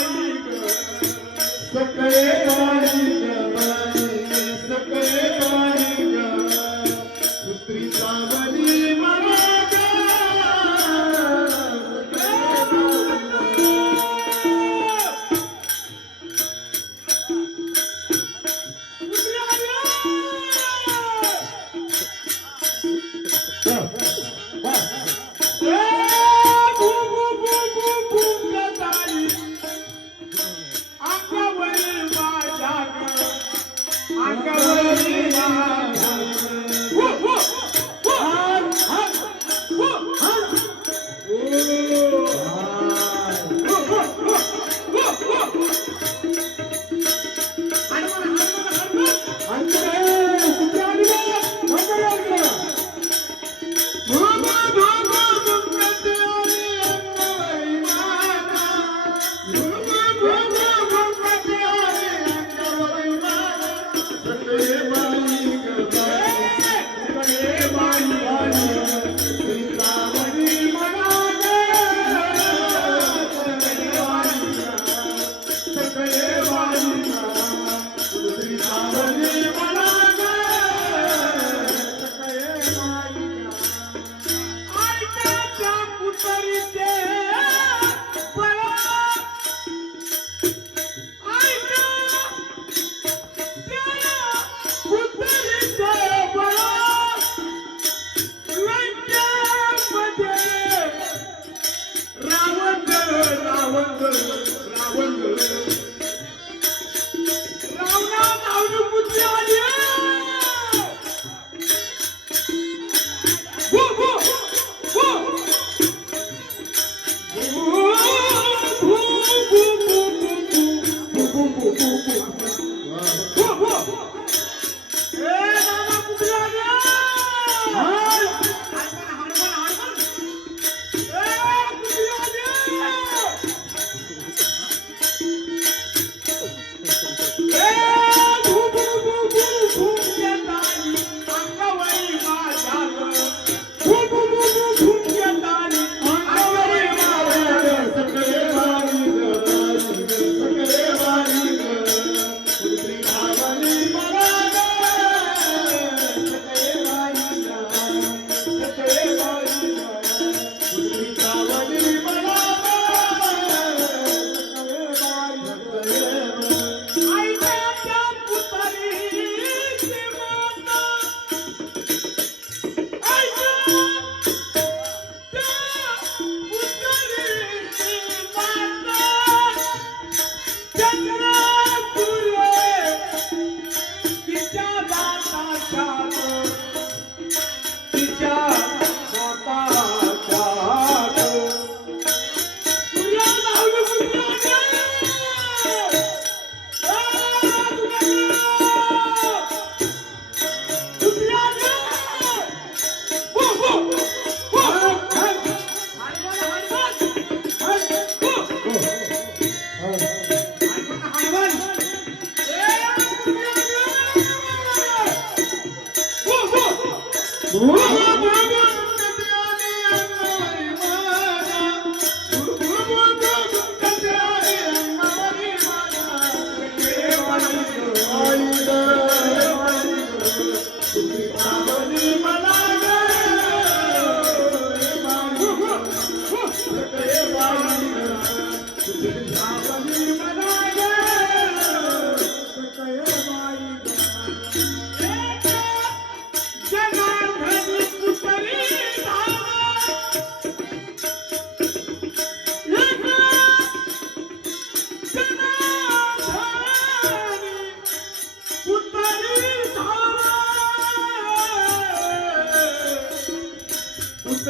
ਮਾਈ ਸਕਲੇ ਵਾਲੀ Woo! ಸೇವಾನಿ whoa, whoa. Uhum.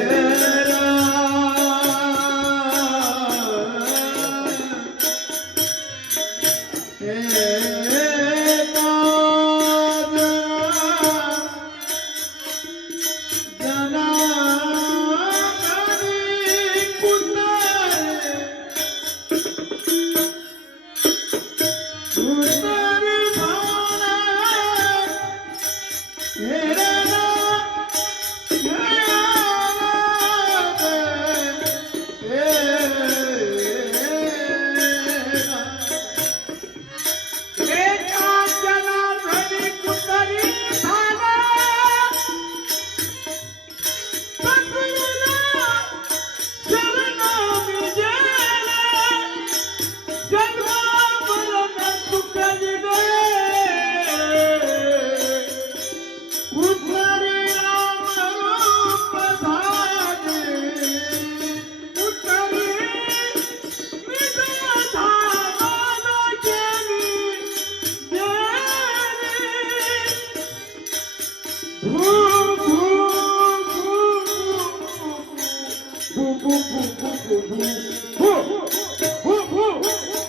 एका bu bu bu bu bu bu bu bu